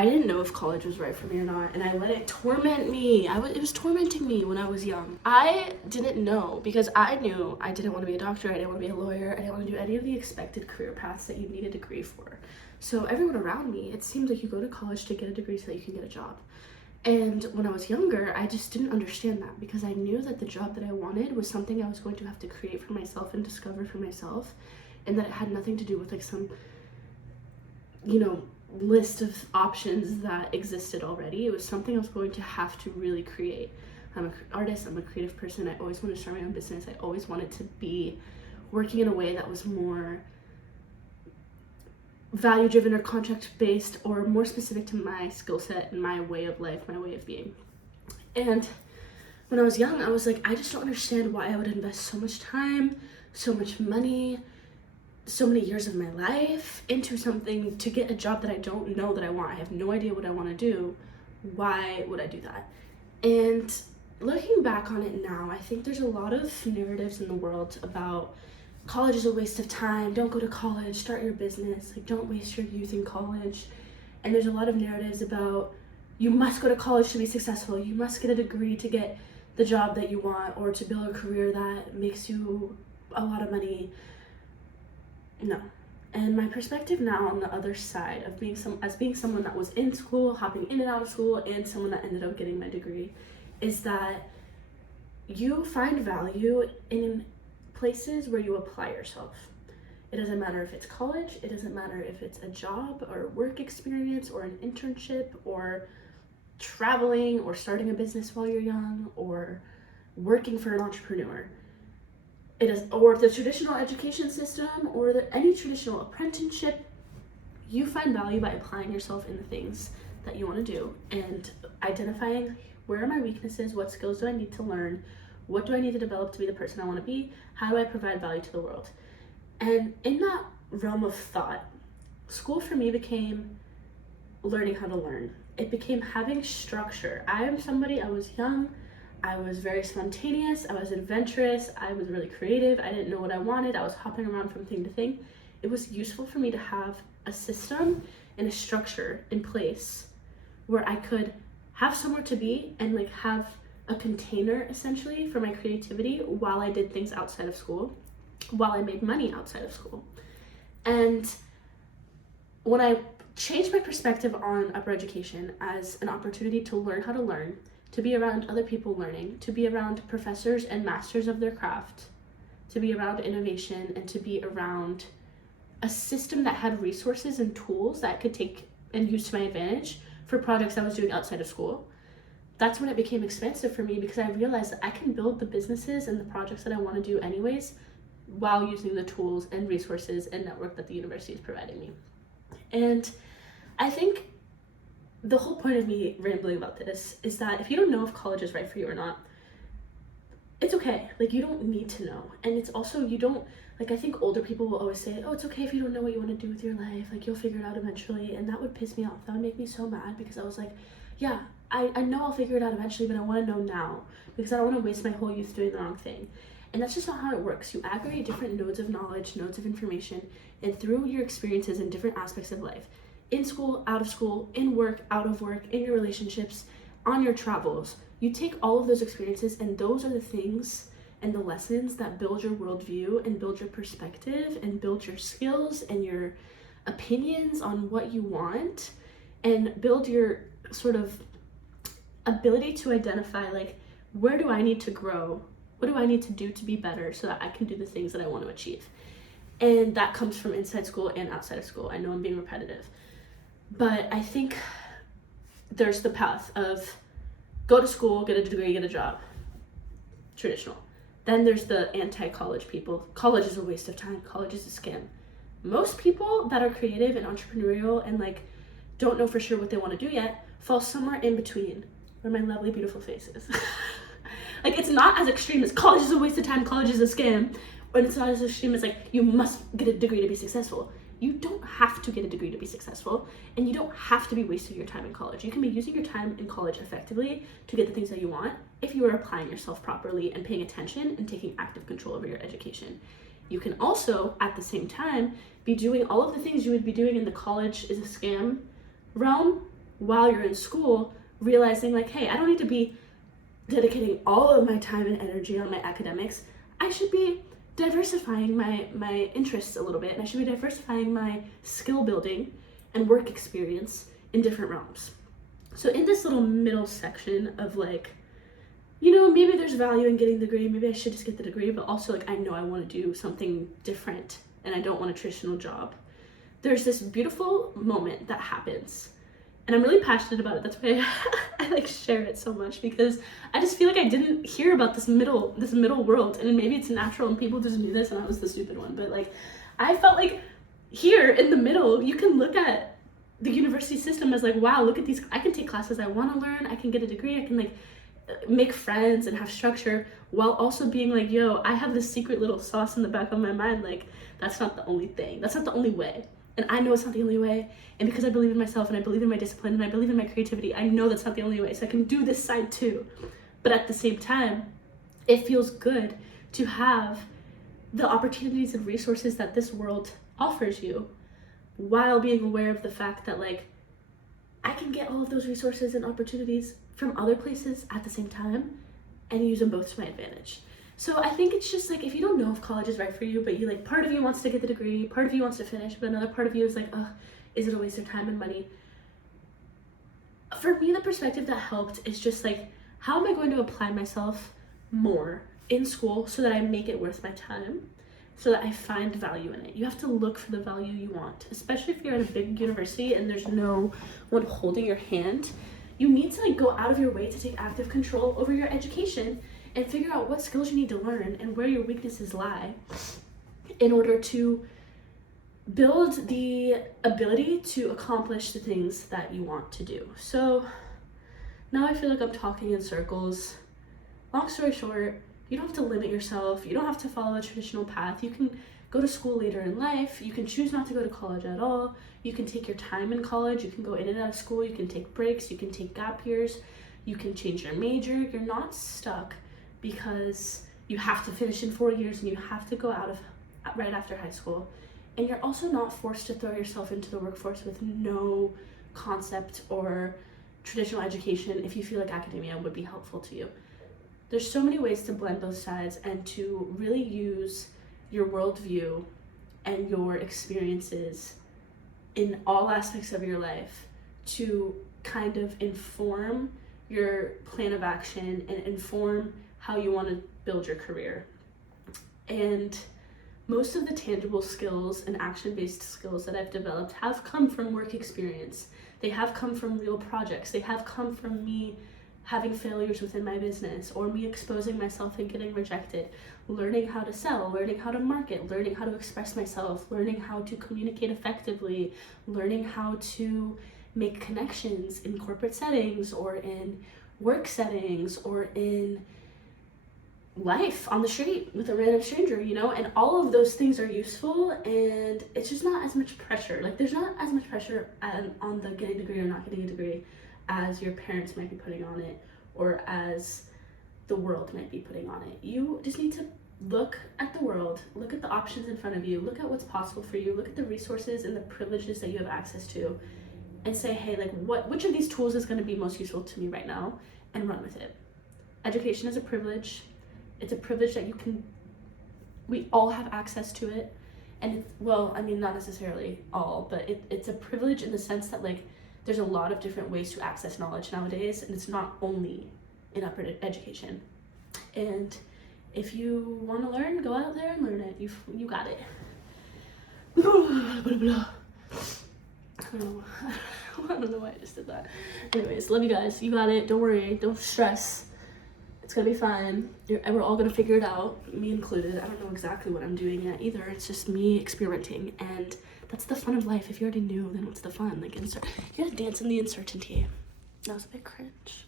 I didn't know if college was right for me or not, and I let it torment me. It was tormenting me when I was young. I didn't know because I knew I didn't want to be a doctor, I didn't want to be a lawyer, I didn't want to do any of the expected career paths that you need a degree for. So everyone around me, it seemed like you go to college to get a degree so that you can get a job. And when I was younger, I just didn't understand that because I knew that the job that I wanted was something I was going to have to create for myself and discover for myself, and that it had nothing to do with like some, list of options that existed already. It was something I was going to have to really create. I'm an artist, I'm a creative person. I always wanted to start my own business. I always wanted to be working in a way that was more value driven or contract based or more specific to my skill set and my way of life, my way of being. And when I was young, I was like, I just don't understand why I would invest so much time, so much money, so many years of my life into something to get a job that I don't know that I want. I have no idea what I want to do. Why would I do that? And looking back on it now, I think there's a lot of narratives in the world about college is a waste of time, don't go to college, start your business, like don't waste your youth in college. And there's a lot of narratives about you must go to college to be successful, you must get a degree to get the job that you want or to build a career that makes you a lot of money. No. And my perspective now on the other side of being someone that was in school, hopping in and out of school, and someone that ended up getting my degree, is that you find value in places where you apply yourself. It doesn't matter if it's college, it doesn't matter if it's a job or work experience or an internship or traveling or starting a business while you're young or working for an entrepreneur. It is, or the traditional education system or any traditional apprenticeship. You find value by applying yourself in the things that you want to do and identifying where are my weaknesses, what skills do I need to learn, what do I need to develop to be the person I want to be, how do I provide value to the world. And in that realm of thought, school for me became learning how to learn. It became having structure. I was young, I was very spontaneous, I was adventurous, I was really creative, I didn't know what I wanted, I was hopping around from thing to thing. It was useful for me to have a system and a structure in place where I could have somewhere to be and like have a container essentially for my creativity while I did things outside of school, while I made money outside of school. And when I changed my perspective on upper education as an opportunity to learn how to learn, to be around other people learning, to be around professors and masters of their craft, to be around innovation, and to be around a system that had resources and tools that I could take and use to my advantage for projects I was doing outside of school. That's when it became expensive for me because I realized that I can build the businesses and the projects that I want to do anyways while using the tools and resources and network that the university is providing me. And I think the whole point of me rambling about this is that if you don't know if college is right for you or not, it's okay. Like, you don't need to know. And it's also, I think older people will always say, oh, it's okay if you don't know what you want to do with your life. Like, you'll figure it out eventually. And that would piss me off. That would make me so mad because I was like, yeah, I know I'll figure it out eventually, but I want to know now because I don't want to waste my whole youth doing the wrong thing. And that's just not how it works. You aggregate different nodes of knowledge, nodes of information, and through your experiences in different aspects of life, in school, out of school, in work, out of work, in your relationships, on your travels, you take all of those experiences, and those are the things and the lessons that build your worldview and build your perspective and build your skills and your opinions on what you want and build your sort of ability to identify, like, where do I need to grow? What do I need to do to be better so that I can do the things that I want to achieve? And that comes from inside school and outside of school. I know I'm being repetitive, but I think there's the path of go to school, get a degree, get a job. Traditional. Then there's the anti-college people. College is a waste of time. College is a scam. Most people that are creative and entrepreneurial and like don't know for sure what they want to do yet fall somewhere in between where my lovely, beautiful face is. Like, it's not as extreme as college is a waste of time, college is a scam, or it's not as extreme as like you must get a degree to be successful. You don't have to get a degree to be successful, and you don't have to be wasting your time in college. You can be using your time in college effectively to get the things that you want if you are applying yourself properly and paying attention and taking active control over your education. You can also, at the same time, be doing all of the things you would be doing in the college is a scam realm while you're in school, realizing like, hey, I don't need to be dedicating all of my time and energy on my academics. I should be diversifying my interests a little bit, and I should be diversifying my skill building and work experience in different realms. So in this little middle section of like, you know, maybe there's value in getting the degree, maybe I should just get the degree, but also like I know I want to do something different and I don't want a traditional job. There's this beautiful moment that happens, and I'm really passionate about it. That's why I like share it so much, because I just feel like I didn't hear about this middle world, and maybe it's natural and people just knew this and I was the stupid one, but like I felt like here in the middle you can look at the university system as like, wow, look at these, I can take classes I want to learn, I can get a degree, I can like make friends and have structure, while also being like, yo, I have this secret little sauce in the back of my mind, like that's not the only thing, that's not the only way, and I know it's not the only way, and because I believe in myself and I believe in my discipline and I believe in my creativity, I know that's not the only way, so I can do this side too. But at the same time, it feels good to have the opportunities and resources that this world offers you, while being aware of the fact that like I can get all of those resources and opportunities from other places at the same time and use them both to my advantage. So I think it's just like, if you don't know if college is right for you, but you like, part of you wants to get the degree, part of you wants to finish, but another part of you is like, ugh, is it a waste of time and money? For me, the perspective that helped is just like, how am I going to apply myself more in school so that I make it worth my time, so that I find value in it? You have to look for the value you want, especially if you're at a big university and there's no one holding your hand. You need to like go out of your way to take active control over your education and figure out what skills you need to learn and where your weaknesses lie, in order to build the ability to accomplish the things that you want to do. So now I feel like I'm talking in circles. Long story short, you don't have to limit yourself. You don't have to follow a traditional path. You can go to school later in life. You can choose not to go to college at all. You can take your time in college. You can go in and out of school. You can take breaks. You can take gap years. You can change your major. You're not stuck because you have to finish in 4 years and you have to go out of right after high school. And you're also not forced to throw yourself into the workforce with no concept or traditional education if you feel like academia would be helpful to you. There's so many ways to blend both sides and to really use your worldview and your experiences in all aspects of your life to kind of inform your plan of action and inform how you want to build your career. And most of the tangible skills and action-based skills that I've developed have come from work experience. They have come from real projects. They have come from me having failures within my business, or me exposing myself and getting rejected, learning how to sell, learning how to market, learning how to express myself, learning how to communicate effectively, learning how to make connections in corporate settings or in work settings or in life on the street with a random stranger, you know, and all of those things are useful, and it's just not as much pressure. Like, there's not as much pressure on the getting a degree or not getting a degree as your parents might be putting on it, or as the world might be putting on it. You just need to look at the world, look at the options in front of you, look at what's possible for you, look at the resources and the privileges that you have access to, and say, hey, like, which of these tools is going to be most useful to me right now, and run with it. Education is a privilege. It's a privilege that we all have access to it. And it's, well, I mean, not necessarily all, but it's a privilege in the sense that, like, there's a lot of different ways to access knowledge nowadays, and it's not only in upper education. And if you want to learn, go out there and learn it. You got it. I don't know why I just did that. Anyways, love you guys. You got it. Don't worry. Don't stress. It's gonna be fine. We're all gonna figure it out, me included. I don't know exactly what I'm doing yet either. It's just me experimenting, and that's the fun of life. If you already knew, then what's the fun? Like, you gotta dance in the uncertainty. That was a bit cringe.